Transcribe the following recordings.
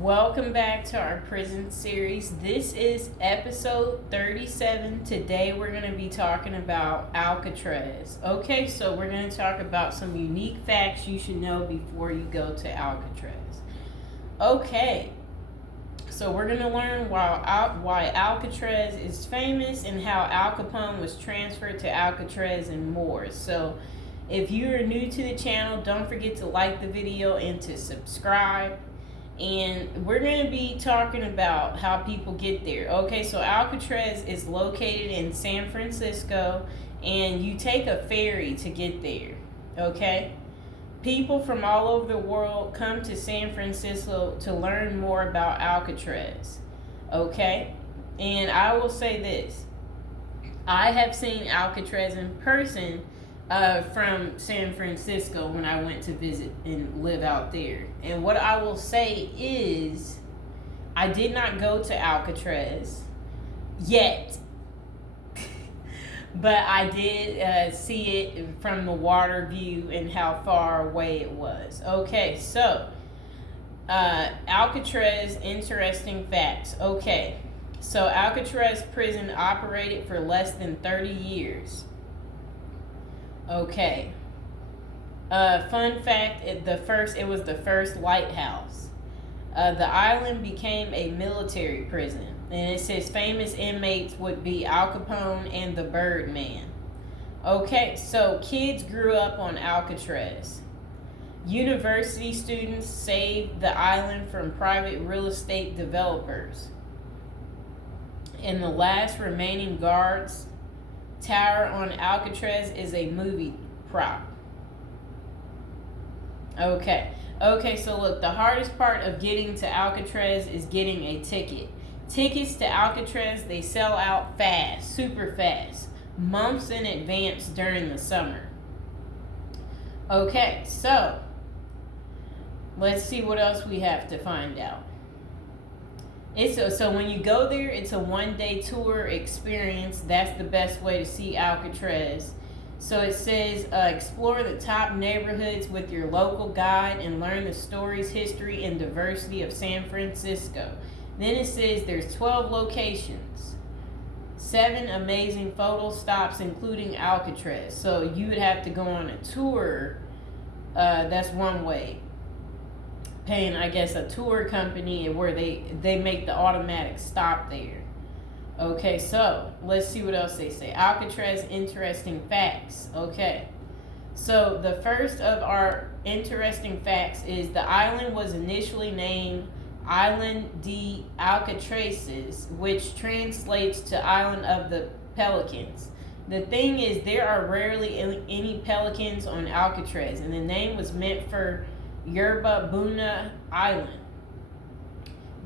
Welcome back to our prison series. This is episode 37. Today we're going to be talking about Alcatraz. Okay, so we're going to talk about some unique facts you should know before you go to Alcatraz. Okay, so we're going to learn why Alcatraz is famous and how Al Capone was transferred to Alcatraz and more. So if you are new to the channel, don't forget to like the video and to subscribe. And we're going to be talking about how people get there. Okay, so Alcatraz is located in San Francisco, and you take a ferry to get there. Okay, people from all over the world come to San Francisco to learn more about Alcatraz. Okay, and I will say this: I have seen Alcatraz in person from San Francisco when I went to visit and live out there. And what I will say is, I did not go to Alcatraz yet, but I did see it from the water view and how far away it was. Okay, so Alcatraz, interesting facts. Okay, so Alcatraz prison operated for less than 30 years. Okay. Fun fact: it was the first lighthouse. The island became a military prison, and it says famous inmates would be Al Capone and the Birdman. Okay, so kids grew up on Alcatraz. University students saved the island from private real estate developers. And the last remaining guards tower on Alcatraz is a movie prop. Okay, so look, the hardest part of getting to Alcatraz is getting a ticket. Tickets to Alcatraz, they sell out fast, super fast, months in advance during the summer. Okay, so let's see what else we have to find out. So when you go there, it's a one-day tour experience. That's the best way to see Alcatraz. So it says explore the top neighborhoods with your local guide and learn the stories, history, and diversity of San Francisco. Then it says there's 12 locations, 7 amazing photo stops, including Alcatraz. So you would have to go on a tour. That's one way. Paying, I guess, a tour company where they make the automatic stop there. Okay, so let's see what else they say. Alcatraz interesting facts. Okay, so the first of our interesting facts is the island was initially named Island de Alcatrazes, which translates to Island of the Pelicans. The thing is, there are rarely any pelicans on Alcatraz, and the name was meant for Yerba Buena Island.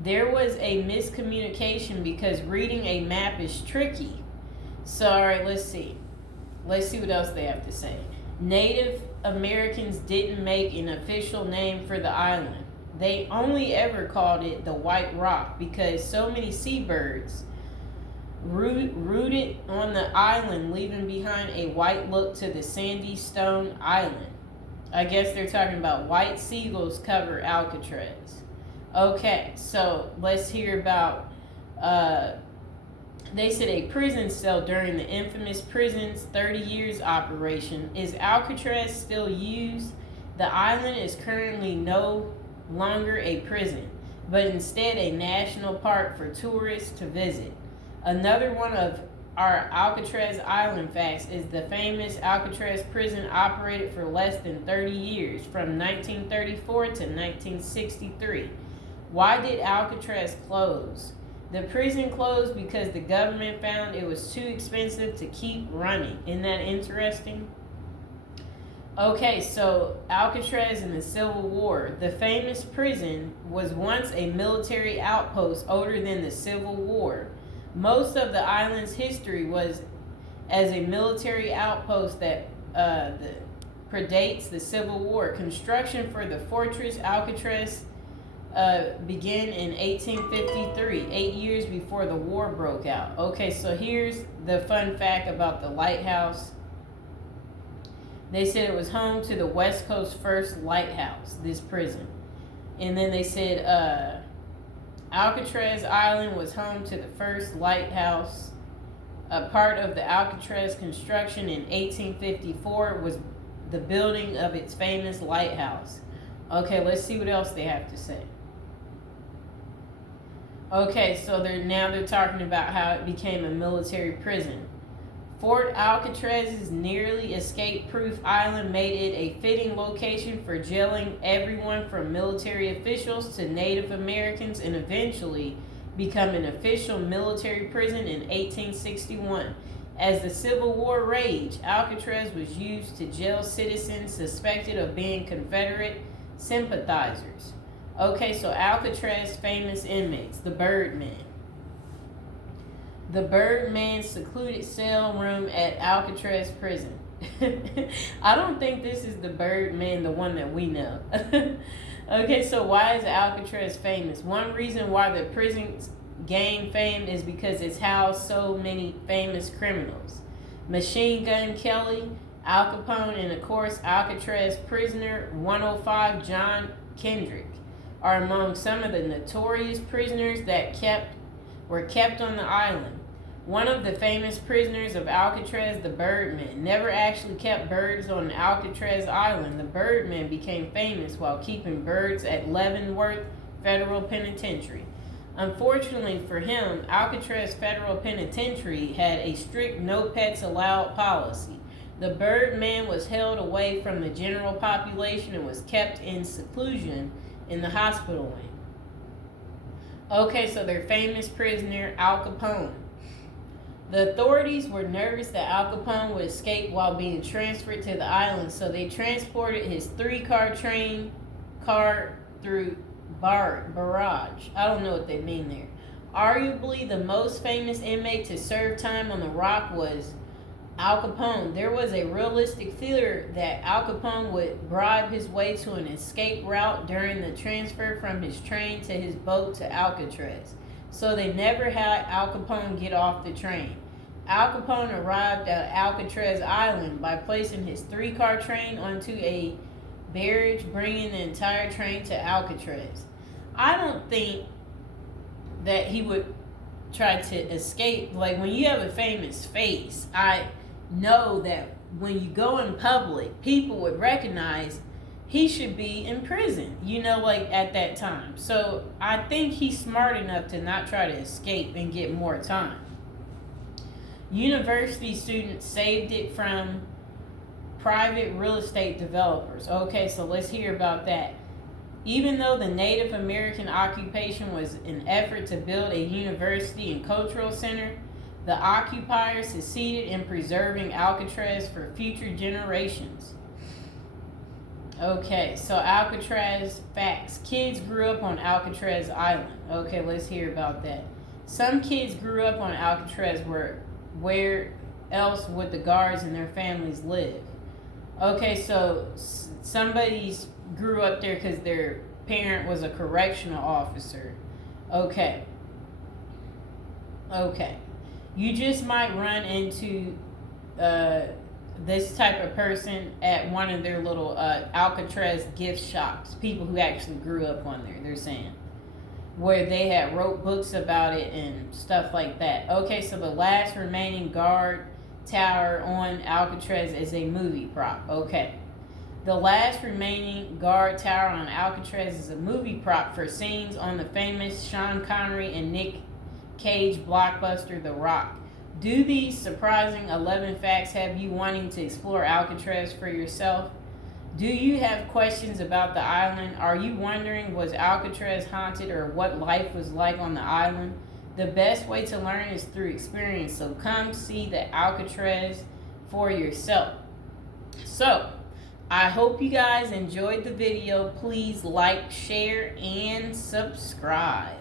There was a miscommunication because reading a map is tricky. So, all right, let's see. Let's see what else they have to say. Native Americans didn't make an official name for the island. They only ever called it the White Rock because so many seabirds rooted on the island, leaving behind a white look to the sandy stone island. I guess they're talking about white seagulls cover Alcatraz. Okay, so let's hear about, they said a prison cell during the infamous prison's 30 years operation. Is Alcatraz still used? The island is currently no longer a prison, but instead a national park for tourists to visit. Another one of our Alcatraz Island facts is the famous Alcatraz prison operated for less than 30 years, from 1934 to 1963. Why did Alcatraz close? The prison closed because the government found it was too expensive to keep running. Isn't that interesting? Okay, so Alcatraz in the Civil War. The famous prison was once a military outpost older than the Civil War. Most of the island's history was as a military outpost that predates the Civil War. Construction for the fortress Alcatraz began in 1853, 8 years before the war broke out. Okay, so here's the fun fact about the lighthouse. They said it was home to the West Coast's first lighthouse, this prison. And then they said Alcatraz Island was home to the first lighthouse. A part of the Alcatraz construction in 1854 was the building of its famous lighthouse. Okay, let's see what else they have to say. Okay, so they're talking about how it became a military prison. Fort Alcatraz's nearly escape-proof island made it a fitting location for jailing everyone from military officials to Native Americans, and eventually become an official military prison in 1861. As the Civil War raged, Alcatraz was used to jail citizens suspected of being Confederate sympathizers. Okay, so Alcatraz famous inmates, the Birdman. The Birdman's secluded cell room at Alcatraz prison. I don't think this is the Birdman, the one that we know. Okay, so why is Alcatraz famous? One reason why the prison's gained fame is because it's housed so many famous criminals. Machine Gun Kelly, Al Capone, and of course Alcatraz prisoner 105 John Kendrick are among some of the notorious prisoners that were kept on the island. One of the famous prisoners of Alcatraz, the Birdman, never actually kept birds on Alcatraz Island. The Birdman became famous while keeping birds at Leavenworth Federal Penitentiary. Unfortunately for him, Alcatraz Federal Penitentiary had a strict no pets allowed policy. The Birdman was held away from the general population and was kept in seclusion in the hospital wing. Okay, so their famous prisoner, Al Capone. The authorities were nervous that Al Capone would escape while being transferred to the island, so they transported his 3-car train car through barrage. I don't know what they mean there. Arguably, the most famous inmate to serve time on the Rock was Al Capone. There was a realistic fear that Al Capone would bribe his way to an escape route during the transfer from his train to his boat to Alcatraz. So they never had Al Capone get off the train. Al Capone arrived at Alcatraz Island by placing his 3-car train onto a barge, bringing the entire train to Alcatraz. I don't think that he would try to escape. Like, when you have a famous face, I know that when you go in public, people would recognize he should be in prison, like at that time. So I think he's smart enough to not try to escape and get more time. University students saved it from private real estate developers. Okay, so let's hear about that. Even though the Native American occupation was an effort to build a university and cultural center, the occupiers succeeded in preserving Alcatraz for future generations. Okay, so Alcatraz facts. Kids grew up on Alcatraz Island. Okay, let's hear about that. Some kids grew up on Alcatraz. Where else would the guards and their families live? Okay, so somebody's grew up there because their parent was a correctional officer. Okay. You just might run into this type of person at one of their little Alcatraz gift shops. People who actually grew up on there, they're saying. Where they had wrote books about it and stuff like that. Okay, so the last remaining guard tower on Alcatraz is a movie prop. Okay. The last remaining guard tower on Alcatraz is a movie prop for scenes on the famous Sean Connery and Nick Cage blockbuster The Rock. Do these surprising 11 facts have you wanting to explore Alcatraz for yourself? Do you have questions about the island? Are you wondering, was Alcatraz haunted, or what life was like on the island? The best way to learn is through experience, so come see the Alcatraz for yourself. So, I hope you guys enjoyed the video. Please like, share, and subscribe.